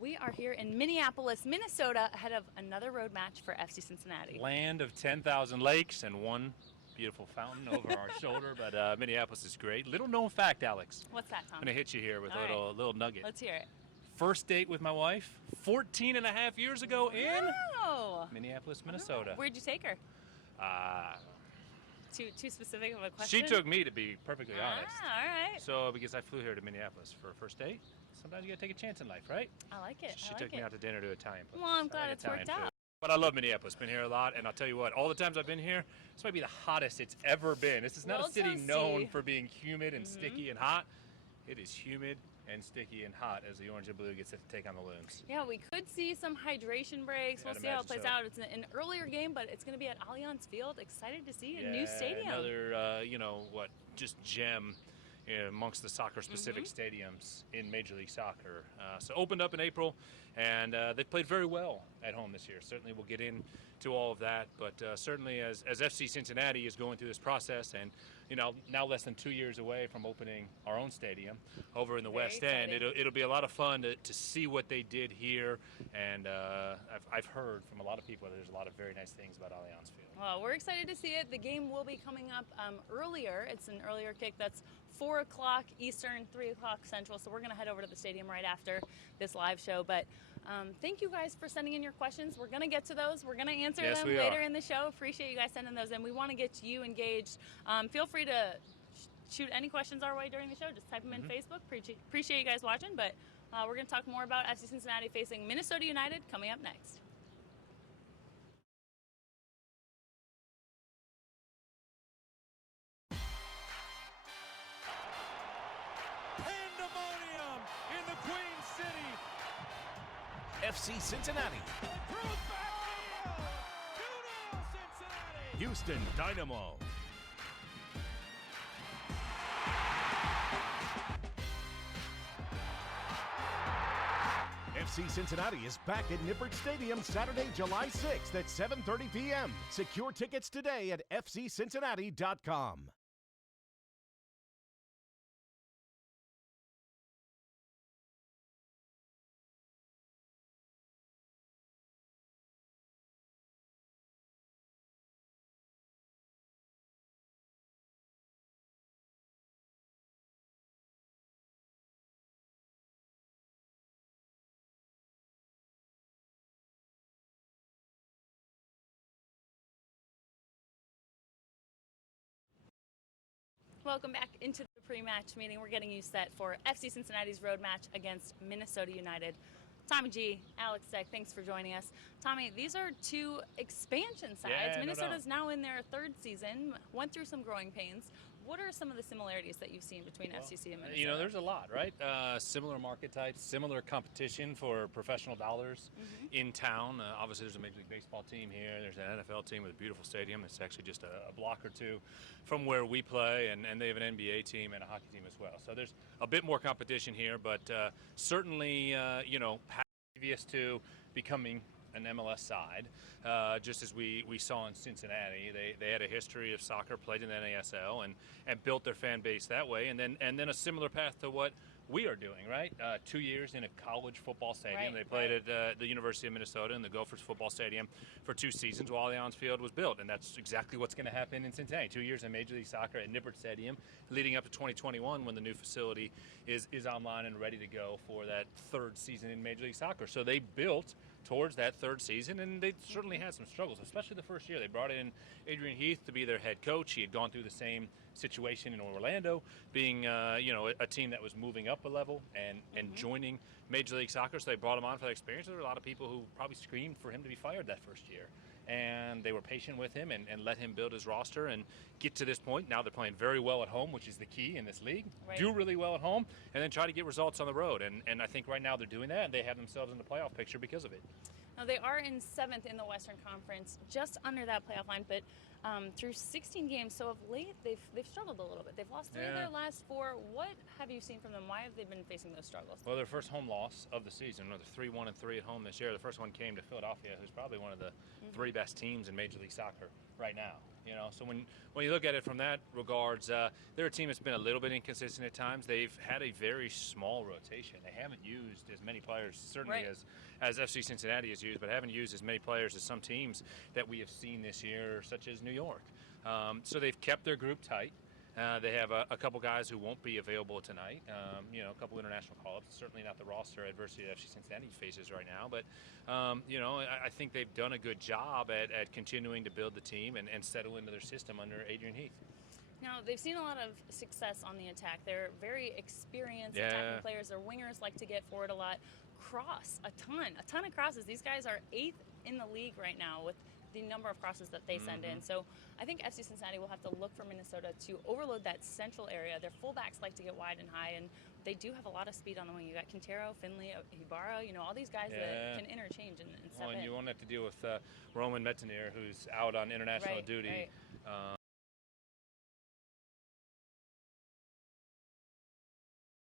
We are here in Minneapolis, Minnesota, ahead of another road match for FC Cincinnati. Land of 10,000 lakes and one beautiful fountain over our shoulder, but Minneapolis is great. Little known fact, Alex. What's that, Tom? I'm going to hit you here with a little nugget. Let's hear it. First date with my wife 14 and a half years ago in Minneapolis, Minnesota. Where'd you take her? Too specific of a question? She took me, to be perfectly honest. All right. So because I flew here to Minneapolis for a first date, sometimes you got to take a chance in life, right? I like it. She took me out to dinner to Italian place. Well, I'm glad it's worked out. But I love Minneapolis. Been here a lot, and I'll tell you what, all the times I've been here, this might be the hottest it's ever been. This is not a city known for being humid and sticky and hot. It is humid and sticky and hot as the orange and blue gets to take on the Loons. Yeah, we could see some hydration breaks. We'll see how it plays out. It's an earlier game, but it's going to be at Allianz Field. Excited to see a new stadium. Another, just gem amongst the soccer-specific stadiums in Major League Soccer. So opened up in April, and they played very well at home this year. Certainly we'll get into all of that, but certainly as FC Cincinnati is going through this process, and now less than 2 years away from opening our own stadium over in the West End, it'll be a lot of fun to see what they did here, and I've heard from a lot of people that there's a lot of very nice things about Allianz Field. Well, we're excited to see it. The game will be coming up earlier. It's an earlier kick. That's 4 o'clock Eastern, 3 o'clock Central. So we're going to head over to the stadium right after this live show. But thank you guys for sending in your questions. We're going to get to those. We're going to answer them later in the show. Appreciate you guys sending those in. We want to get you engaged. Feel free to shoot any questions our way during the show. Just type them in Facebook. Appreciate you guys watching. But we're going to talk more about FC Cincinnati facing Minnesota United coming up next. FC Cincinnati. Houston Dynamo. FC Cincinnati is back at Nippert Stadium Saturday, July 6th at 7:30 p.m. Secure tickets today at fccincinnati.com. Welcome back into the pre-match meeting. We're getting you set for FC Cincinnati's road match against Minnesota United. Tommy G, Alex Deck, thanks for joining us. Tommy, these are two expansion sides. Yeah, Minnesota's now in their third season, went through some growing pains. What are some of the similarities that you've seen between FCC and Minnesota? There's a lot, right? Similar market types, similar competition for professional dollars in town. Obviously, there's a Major League Baseball team here. There's an NFL team with a beautiful stadium. It's actually just a block or two from where we play, and they have an NBA team and a hockey team as well. So there's a bit more competition here, but certainly, previous to becoming an MLS side, just as we saw in Cincinnati, they had a history of soccer, played in the NASL, and built their fan base that way, and then a similar path to what we are doing, right? 2 years in a college football stadium. They played at the University of Minnesota in the Gophers football stadium for 2 seasons while Allianz Field was built, and that's exactly what's going to happen in Cincinnati. 2 years in Major League Soccer at Nippert Stadium, leading up to 2021 when the new facility is online and ready to go for that third season in Major League Soccer. So they built towards that third season, and they certainly had some struggles, especially the first year. They brought in Adrian Heath to be their head coach. He had gone through the same situation in Orlando, being a team that was moving up a level and joining Major League Soccer. So they brought him on for that experience. There were a lot of people who probably screamed for him to be fired that first year. And they were patient with him and let him build his roster and get to this point. Now they're playing very well at home, which is the key in this league. Do really well at home and then try to get results on the road. And I think right now they're doing that, and they have themselves in the playoff picture because of it. Now they are in 7th in the Western Conference, just under that playoff line, but through 16 games, so of late they've struggled a little bit. They've lost 3 of their last 4. What have you seen from them? Why have they been facing those struggles? Well, their first home loss of the season, they're 3-1-3 at home this year. The first one came to Philadelphia, who's probably one of the 3 best teams in Major League Soccer right now. So when you look at it from that regards, they're a team that's been a little bit inconsistent at times. They've had a very small rotation. They haven't used as many players, certainly Right. as FC Cincinnati has used, but haven't used as many players as some teams that we have seen this year, such as New York. So they've kept their group tight. They have a couple guys who won't be available tonight. A couple international call-ups. Certainly not the roster adversity that FC Cincinnati faces right now. But, I think they've done a good job at continuing to build the team and settle into their system under Adrian Heath. Now, they've seen a lot of success on the attack. They're very experienced Yeah. attacking players. Their wingers like to get forward a lot. Cross, a ton of crosses. These guys are 8th in the league right now with the number of crosses that they send in. So I think FC Cincinnati will have to look for Minnesota to overload that central area. Their fullbacks like to get wide and high, and they do have a lot of speed on the wing. You got Quintero, Finley, Ibarra, all these guys that can interchange and step Well, and in. you won't have to deal with Roman Metanir, who's out on international Right, duty. right.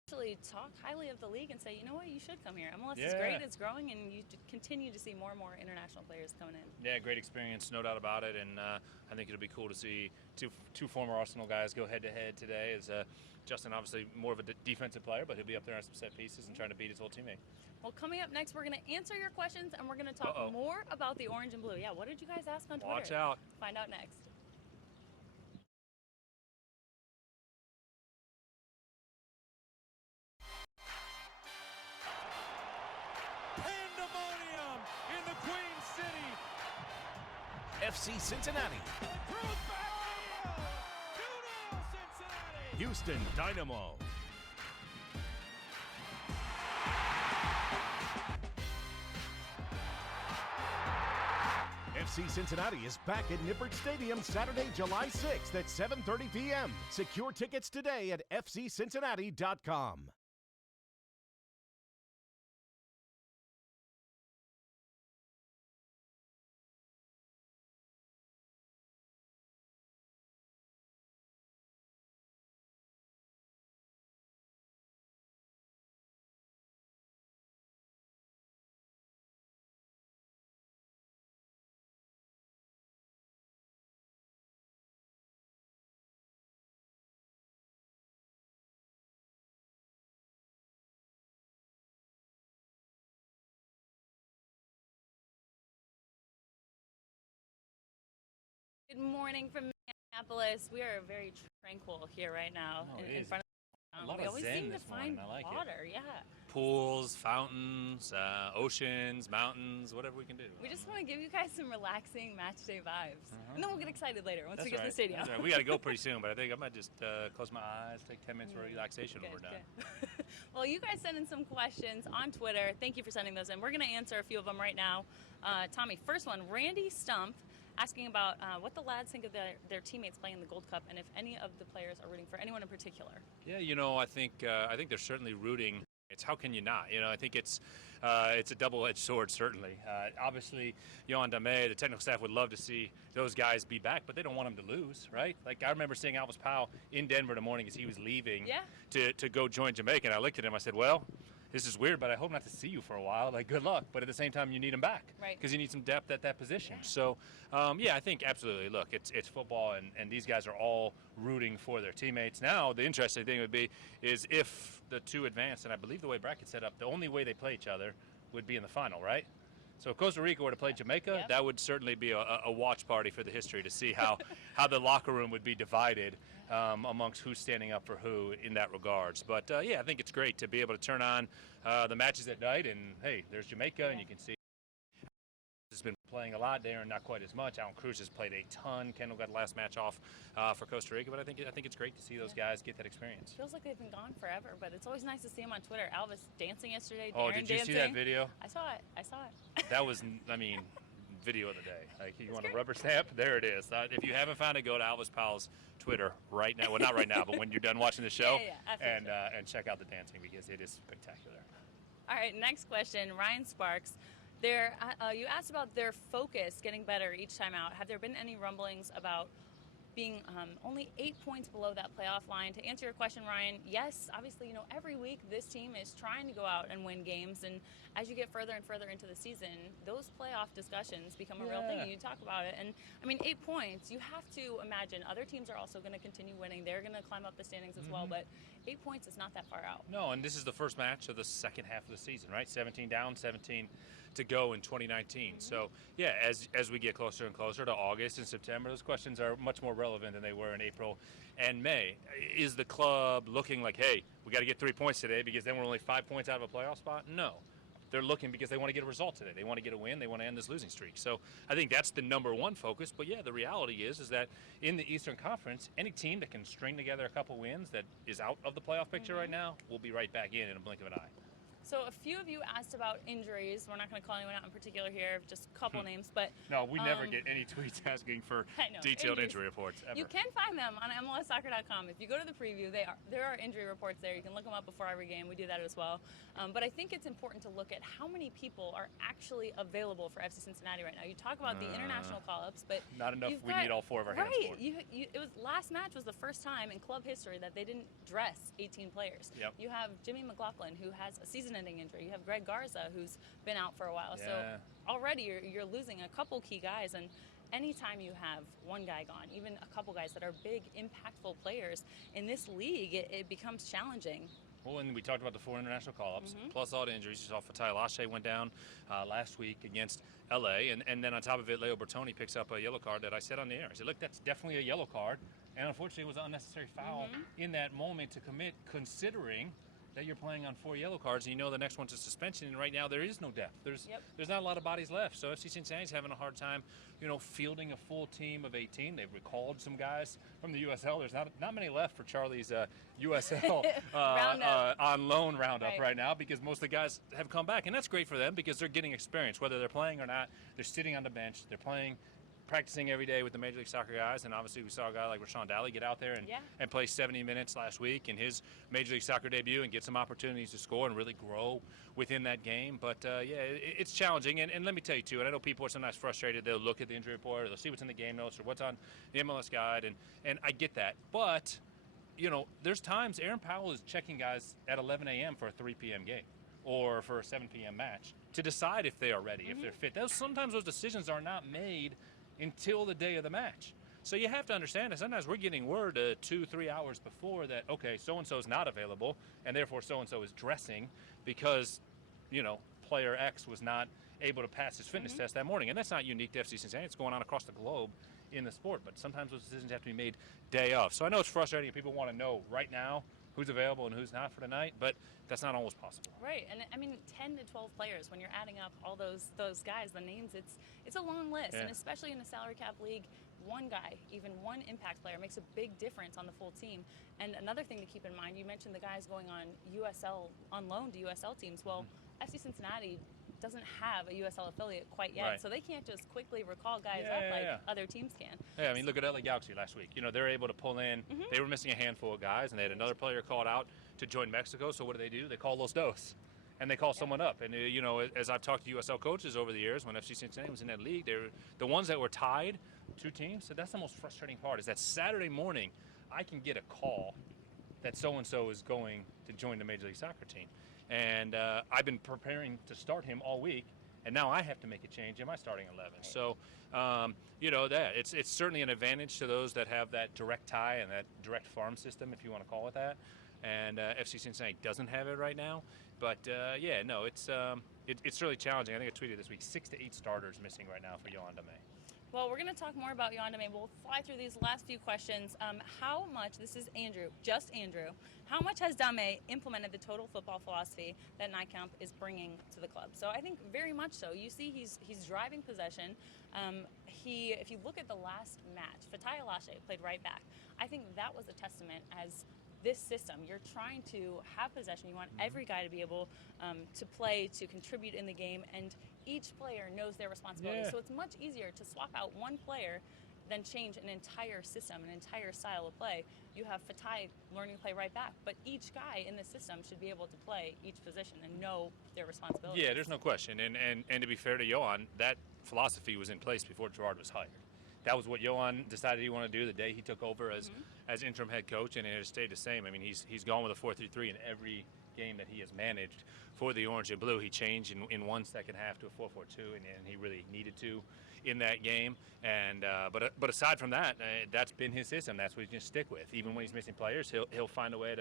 Actually talk highly of the league and say, you know what, you should come here. MLS is great, it's growing, and you continue to see more and more international players coming in. Yeah, great experience, no doubt about it, and I think it'll be cool to see two former Arsenal guys go head-to-head today. As Justin, obviously more of a defensive player, but he'll be up there on some set pieces and trying to beat his old teammate. Well, coming up next, we're going to answer your questions, and we're going to talk more about the orange and blue. Yeah, what did you guys ask on Twitter? Watch out. Find out next. Pandemonium in the Queen City. FC Cincinnati, Cruz back 2-0 Cincinnati. Houston Dynamo, FC Cincinnati is back at Nippert Stadium Saturday, July 6th at 7:30 p.m. Secure tickets today at fccincinnati.com. Good morning from Minneapolis. We are very tranquil here right now Oh, it in is. front A of lot we of always zen seem to this morning. find I like it. water. Yeah. Pools, fountains, oceans, mountains, whatever we can do. We just want to give you guys some relaxing match day vibes. And then we'll get excited later once That's we get to right. the stadium. That's right. We got to go pretty soon, but I think I might just close my eyes, take 10 minutes for relaxation when we're done. Good. Well, you guys sent in some questions on Twitter. Thank you for sending those in. We're going to answer a few of them right now. Tommy, first one, Randy Stump asking about what the lads think of their teammates playing in the Gold Cup and if any of the players are rooting for anyone in particular. Yeah, I think they're certainly rooting. It's how can you not? I think it's a double-edged sword, certainly. Obviously, Yohan Damet, the technical staff would love to see those guys be back, but they don't want them to lose, right? Like I remember seeing Alvis Powell in Denver the morning as he was leaving to go join Jamaica, and I looked at him. I said, "Well, this is weird, but I hope not to see you for a while. Like, good luck. But at the same time, you need him back, right? Because you need some depth at that position." So, I think absolutely. Look, it's football, and these guys are all rooting for their teammates. Now, the interesting thing would be is if the two advance, and I believe the way bracket's set up, the only way they play each other would be in the final, right? So if Costa Rica were to play Jamaica, that would certainly be a watch party for the history to see how the locker room would be divided amongst who's standing up for who in that regards. But, I think it's great to be able to turn on the matches at night, and, hey, there's Jamaica, and you can see has been playing a lot. Darren not quite as much. Alan Cruz has played a ton. Kendall got the last match off for Costa Rica, but I think it's great to see those guys get that experience. Feels like they've been gone forever, but it's always nice to see them on Twitter. Alvis dancing yesterday. Oh, Darren did you dancing. see that video? I saw it. That was, video of the day. Like, you want a rubber stamp? There it is. If you haven't found it, go to Alvis Powell's Twitter right now. Well, not right now, but when you're done watching the show, and check out the dancing because it is spectacular. All right, next question, Ryan Sparks. You asked about their focus getting better each time out. Have there been any rumblings about being only 8 points below that playoff line. To answer your question, Ryan, yes, obviously, every week this team is trying to go out and win games. And as you get further and further into the season, those playoff discussions become a real thing. And you talk about it. And, 8 points, you have to imagine other teams are also going to continue winning. They're going to climb up the standings as well. But 8 points is not that far out. No, and this is the first match of the second half of the season, right? 17 down, 17 to go in 2019. So, yeah, as we get closer and closer to August and September, those questions are much more relevant than they were in April and May. Is the club looking like, hey, we got to get 3 points today because then we're only 5 points out of a playoff spot? No. They're looking because they want to get a result today. They want to get a win. They want to end this losing streak. So I think that's the number one focus. But, yeah, the reality is that in the Eastern Conference, any team that can string together a couple wins that is out of the playoff picture right now will be right back in a blink of an eye. So a few of you asked about injuries. We're not going to call anyone out in particular here, just a couple names. But no, we never get any tweets asking for detailed injury reports ever. You can find them on MLSsoccer.com. If you go to the preview, there are injury reports there. You can look them up before every game. We do that as well. But I think it's important to look at how many people are actually available for FC Cincinnati right now. You talk about the international call-ups, but not enough. We need all 4 of our hands for it. It was last match was the first time in club history that they didn't dress 18 players. Yep. You have Jimmy McLaughlin, who has a season-ending injury. You have Greg Garza, who's been out for a while. Yeah. So already you're losing a couple key guys, and anytime you have one guy gone, even a couple guys that are big, impactful players in this league, it becomes challenging. Well, and we talked about the 4 international call-ups, plus all the injuries. You saw Fatai Lashe went down last week against L.A., and then on top of it, Leo Bertoni picks up a yellow card that I said on the air. I said, look, that's definitely a yellow card, and unfortunately it was an unnecessary foul in that moment to commit, considering that you're playing on 4 yellow cards, and you know the next one's a suspension, and right now there is no depth. There's not a lot of bodies left, so FC Cincinnati's having a hard time, fielding a full team of 18. They've recalled some guys from the USL. There's not many left for Charlie's USL on loan roundup right now, because most of the guys have come back, and that's great for them because they're getting experience. Whether they're playing or not, they're sitting on the bench, they're practicing every day with the Major League Soccer guys, and obviously we saw a guy like Rashawn Daly get out there and play 70 minutes last week in his Major League Soccer debut and get some opportunities to score and really grow within that game. But, it's challenging, and let me tell you, too, and I know people are sometimes frustrated. They'll look at the injury report, or they'll see what's in the game notes or what's on the MLS guide, and I get that. But, there's times Aaron Powell is checking guys at 11 a.m. for a 3 p.m. game or for a 7 p.m. match to decide if they are ready, if they're fit. Sometimes those decisions are not made until the day of the match. So you have to understand that sometimes we're getting word 2-3 hours before that, okay, so-and-so is not available, and therefore so-and-so is dressing because, player X was not able to pass his fitness test that morning. And that's not unique to FC Cincinnati. It's going on across the globe in the sport. But sometimes those decisions have to be made day of. So I know it's frustrating. People want to know right now who's available and who's not for tonight, but that's not always possible. Right, and 10 to 12 players, when you're adding up all those guys, the names, it's a long list, and especially in a salary cap league, one guy, even one impact player, makes a big difference on the full team. And another thing to keep in mind, you mentioned the guys going on loan to USL teams. Well, FC Cincinnati doesn't have a USL affiliate quite yet, so they can't just quickly recall guys up like other teams can. Yeah, look at LA Galaxy last week. They're able to pull in. They were missing a handful of guys, and they had another player called out to join Mexico. So what do? They call Los Dos, and they call someone up. And as I've talked to USL coaches over the years, when FC Cincinnati was in that league, they're the ones that were tied 2 teams. So that's the most frustrating part, is that Saturday morning I can get a call that so-and-so is going to join the Major League Soccer team. And I've been preparing to start him all week, and now I have to make a change in my starting 11. So, it's certainly an advantage to those that have that direct tie and that direct farm system, if you want to call it that. And FC Cincinnati doesn't have it right now. But, it's really challenging. I think I tweeted this week, 6 to 8 starters missing right now for Yohan Dame. Well, we're going to talk more about Yohan Dame. We'll fly through these last few questions. How much, this is Andrew, just Andrew, how much has Dame implemented the total football philosophy that Nijkamp is bringing to the club? So I think very much so. You see he's driving possession. If you look at the last match, Fatai Lashe played right back. I think that was a testament as this system. You're trying to have possession. You want every guy to be able to play, to contribute in the game, and each player knows their responsibility. So it's much easier to swap out one player than change an entire system, an entire style of play. You have Fatai learning to play right back, but each guy in the system should be able to play each position and know their responsibility. Yeah, there's no question. And to be fair to Yohan, that philosophy was in place before Gerard was hired. that was what Johan decided he wanted to do the day he took over as interim head coach, and it has stayed the same. I mean, he's gone with a 4-3-3 in every game that he has managed for the Orange and Blue. He changed in one second half to a 4-4-2, and he really needed to in that game. And but aside from that, that's been his system. That's what he's going to stick with. Even when he's missing players, he'll find a way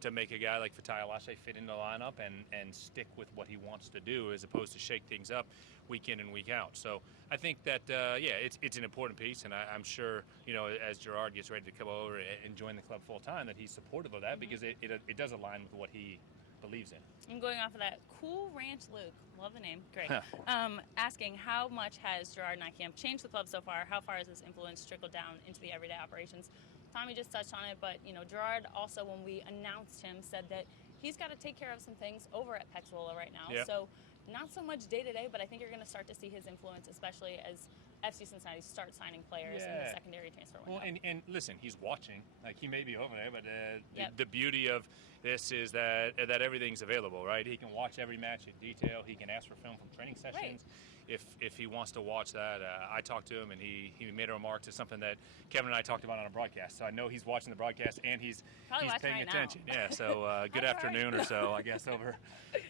to make a guy like Fatai Alashe fit in the lineup and stick with what he wants to do, as opposed to shake things up week in and week out. So I think that it's an important piece, and I'm sure, you know, as Gerard gets ready to come over and join the club full time, that he's supportive of that, because it does align with what he believes in. I'm going off of that. Cool Ranch Luke, love the name, great. Asking, how much has Gerard Nijkamp changed the club so far? How far has this influence trickled down into the everyday operations? Tommy just touched on it, but you know, Gerard also, when we announced him, said that he's got to take care of some things over at Petzwiller right now. Yeah. So not so much day to day, but I think you're going to start to see his influence, especially as FC Cincinnati starts signing players in the secondary transfer window. Well, and listen, he's watching. Like, he may be over there, but the beauty of this is that everything's available, right? He can watch every match in detail. He can ask for film from training sessions. Right. If he wants to watch that. I talked to him, and he made a remark to something that Kevin and I talked about on a broadcast. So I know he's watching the broadcast, and he's paying right attention. now. Yeah. So good afternoon or so, I guess,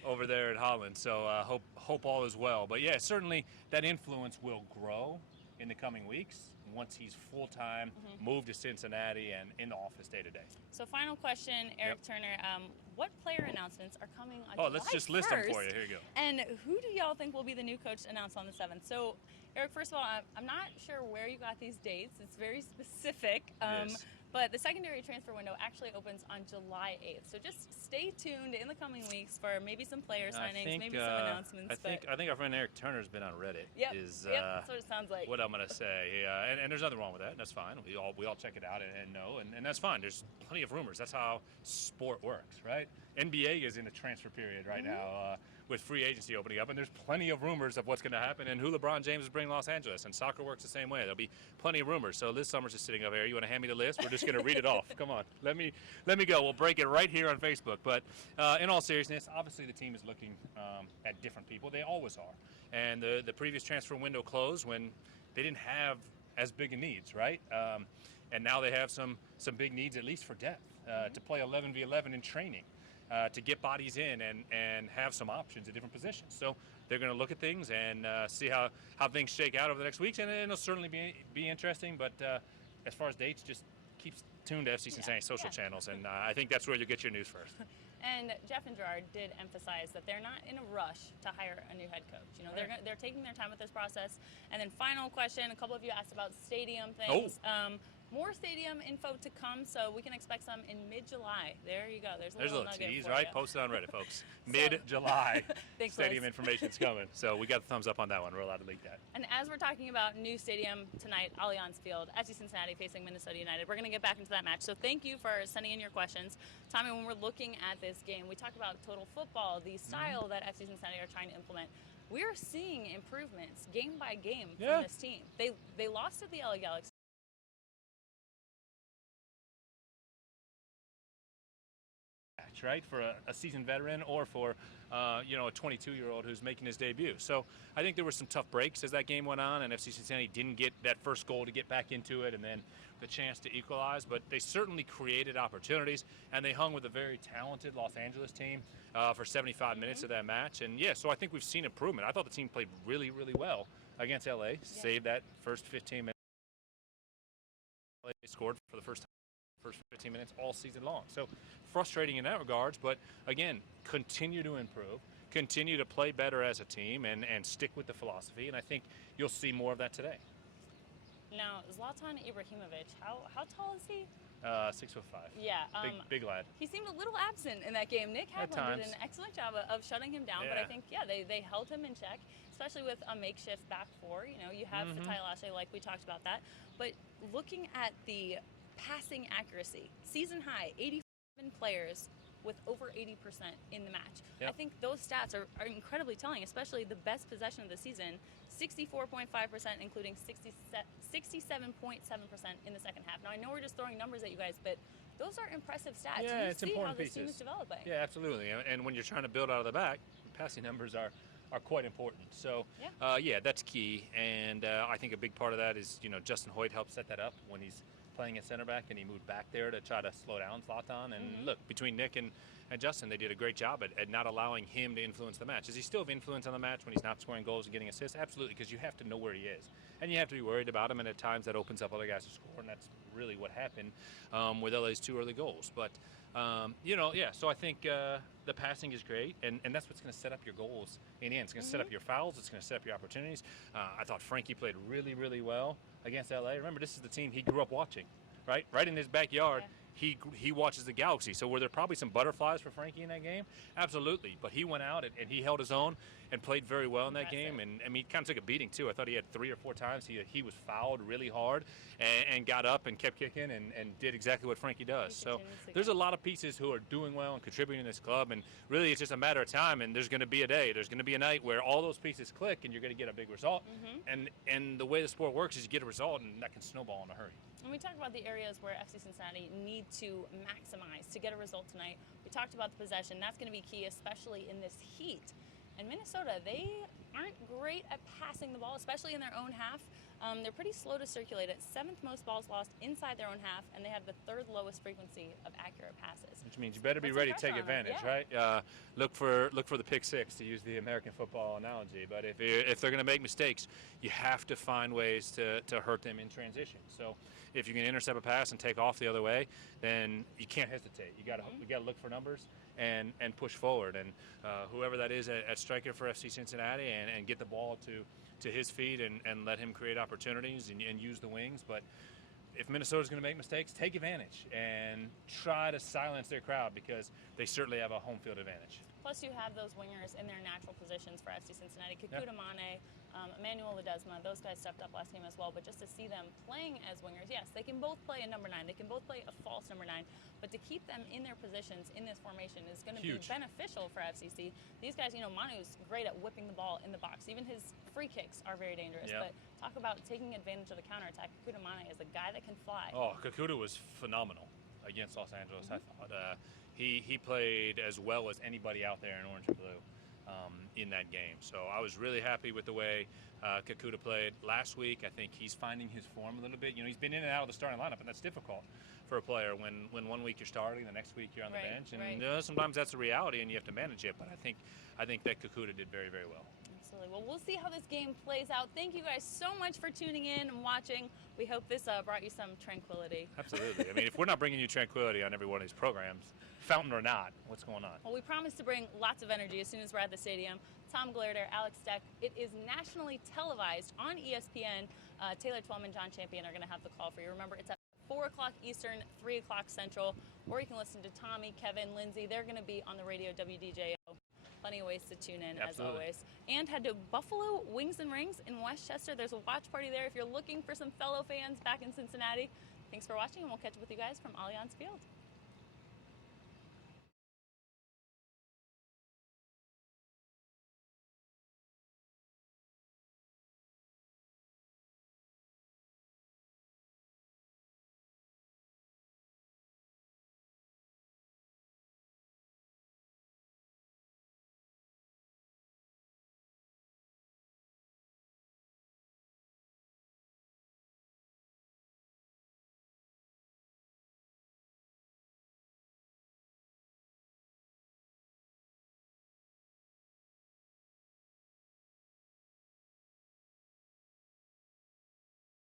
over there at Holland. So hope all is well. But yeah, certainly that influence will grow in the coming weeks once he's full-time, moved to Cincinnati, and in the office day to day. So final question, Eric Turner, what player announcements are coming on Oh, let's just list them for you. Here you go. And who do y'all think will be the new coach announced on the 7th? So, Eric, first of all, I'm not sure where you got these dates. It's very specific. Yes. But the secondary transfer window actually opens on July 8th. So just stay tuned in the coming weeks for maybe some player signings, maybe some announcements. I think our friend Eric Turner's been on Reddit. Yep, that's what it sounds like. What I'm going to say. And there's nothing wrong with that. That's fine. We all check it out and know, and that's fine. There's plenty of rumors. That's how sport works, right? NBA is in a transfer period right now with free agency opening up, and there's plenty of rumors of what's going to happen and who LeBron James is bringing to Los Angeles, and soccer works the same way. There'll be plenty of rumors. So Liz Summers is sitting up here. You want to hand me the list? We're just going to read it off. Come on. Let me go. We'll break it right here on Facebook. But in all seriousness, obviously the team is looking at different people. They always are. And the previous transfer window closed when they didn't have as big a needs, right? And now they have some big needs, at least for depth, to play 11v11 in training. To get bodies in and have some options at different positions. So they're going to look at things and see how things shake out over the next weeks, and it'll certainly be interesting. But as far as dates, just keep tuned to FC Cincinnati social channels, and I think that's where you'll get your news first. And Jeff and Gerard did emphasize that they're not in a rush to hire a new head coach. You know, they're taking their time with this process. And then final question, a couple of you asked about stadium things. More stadium info to come, so we can expect some in mid-July. There you go. There's a little tease, for right? you. Post it on Reddit, folks. Mid-July, Thanks, stadium Liz. information's coming. So we got the thumbs up on that one. We're allowed to leak that. And as we're talking about new stadium tonight, Allianz Field, FC Cincinnati facing Minnesota United. We're going to get back into that match. So thank you for sending in your questions. Tommy, when we're looking at this game, we talk about total football, the style that FC Cincinnati are trying to implement. We're seeing improvements game by game from this team. They lost to the LA Galaxy. Right, for a seasoned veteran or for a 22-year-old who's making his debut. So I think there were some tough breaks as that game went on, and FC Cincinnati didn't get that first goal to get back into it, and then the chance to equalize. But they certainly created opportunities, and they hung with a very talented Los Angeles team for 75 minutes of that match. And so I think we've seen improvement. I thought the team played really, really well against LA. Saved that first 15 minutes. LA scored for the first 15 minutes all season long. So frustrating in that regards, but again, continue to improve, continue to play better as a team, and stick with the philosophy, and I think you'll see more of that today. Now, Zlatan Ibrahimovic, how tall is he? 6'5". Yeah. Big lad. He seemed a little absent in that game. Nick Hadlin did an excellent job of shutting him down, but I think, they held him in check, especially with a makeshift back four. You know, you have Fatai Alashe, like we talked about that. But looking at the passing accuracy, season high, 87 players with over 80% in the match. I think those stats are incredibly telling, especially the best possession of the season, 64.5%, including 67.7% in the second half. Now, I know we're just throwing numbers at you guys, but those are impressive stats. Yeah, you it's see important how this pieces. team is developing. Yeah, absolutely. And when you're trying to build out of the back, passing numbers are are quite important. So, Yeah. yeah, that's key. And I think a big part of that is, Justin Hoyt helped set that up when he's playing at center back, and he moved back there to try to slow down Zlatan. And look, between Nick and Justin, they did a great job at not allowing him to influence the match. Does he still have influence on the match when he's not scoring goals and getting assists? Absolutely, because you have to know where he is. And you have to be worried about him, and at times that opens up other guys to score, and that's really what happened with LA's 2 early goals. But, so I think the passing is great, and that's what's going to set up your goals in the end. It's going to set up your fouls. It's going to set up your opportunities. I thought Frankie played really, really well against LA. Remember, this is the team he grew up watching, right? Right in his backyard. Yeah. He watches the Galaxy. So were there probably some butterflies for Frankie in that game? Absolutely. But he went out and he held his own and played very well in that game. And I mean, he kind of took a beating too. I thought he had 3 or 4 times he was fouled really hard and got up and kept kicking and did exactly what Frankie does. So there's a lot of pieces who are doing well and contributing to this club. And really, it's just a matter of time. And there's going to be a day. There's going to be a night where all those pieces click and you're going to get a big result. And the way the sport works is you get a result and that can snowball in a hurry. And we talked about the areas where FC Cincinnati need to maximize to get a result tonight. We talked about the possession. That's going to be key, especially in this heat. And Minnesota, they aren't great at passing the ball, especially in their own half. They're pretty slow to circulate it. 7th most balls lost inside their own half, and they have the 3rd lowest frequency of accurate passes. Which means you better be Put some ready to take pressure on them, advantage, yeah. right? Look for the pick six, to use the American football analogy. But if they're going to make mistakes, you have to find ways to hurt them in transition. So if you can intercept a pass and take off the other way, then you can't hesitate. You got to look for numbers and push forward. And whoever that is at striker for FC Cincinnati, and get the ball to his feet and let him create opportunities and use the wings. But if Minnesota's going to make mistakes, take advantage and try to silence their crowd, because they certainly have a home field advantage. Plus, you have those wingers in their natural positions for FC Cincinnati. Kekuta Mane, Emmanuel Ledesma, those guys stepped up last game as well. But just to see them playing as wingers, yes, they can both play a number 9. They can both play a false number 9. But to keep them in their positions in this formation is going to be beneficial for FCC. These guys, Manu's great at whipping the ball in the box. Even his free kicks are very dangerous. But talk about taking advantage of the counterattack. Kekuta Mane is a guy that can fly. Oh, Kekuta was phenomenal against Los Angeles. I thought he played as well as anybody out there in orange and blue in that game. So I was really happy with the way Kekuta played last week. I think he's finding his form a little bit. He's been in and out of the starting lineup, and that's difficult for a player when 1 week you're starting, the next week you're on the bench, and sometimes that's a reality and you have to manage it. But I think that Kekuta did very, very well. Absolutely. Well, we'll see how this game plays out. Thank you guys so much for tuning in and watching. We hope this brought you some tranquility. Absolutely. I mean, if we're not bringing you tranquility on every one of these programs, fountain or not, what's going on? Well, we promise to bring lots of energy as soon as we're at the stadium. Tom Glarder, Alex Steck. It is nationally televised on ESPN. Taylor Twellman, John Champion are going to have the call for you. Remember, it's at 4 o'clock Eastern, 3 o'clock Central, or you can listen to Tommy, Kevin, Lindsay. They're going to be on the radio WDJO. Plenty of ways to tune in, as always. And head to Buffalo Wings and Rings in Westchester. There's a watch party there if you're looking for some fellow fans back in Cincinnati. Thanks for watching, and we'll catch up with you guys from Allianz Field.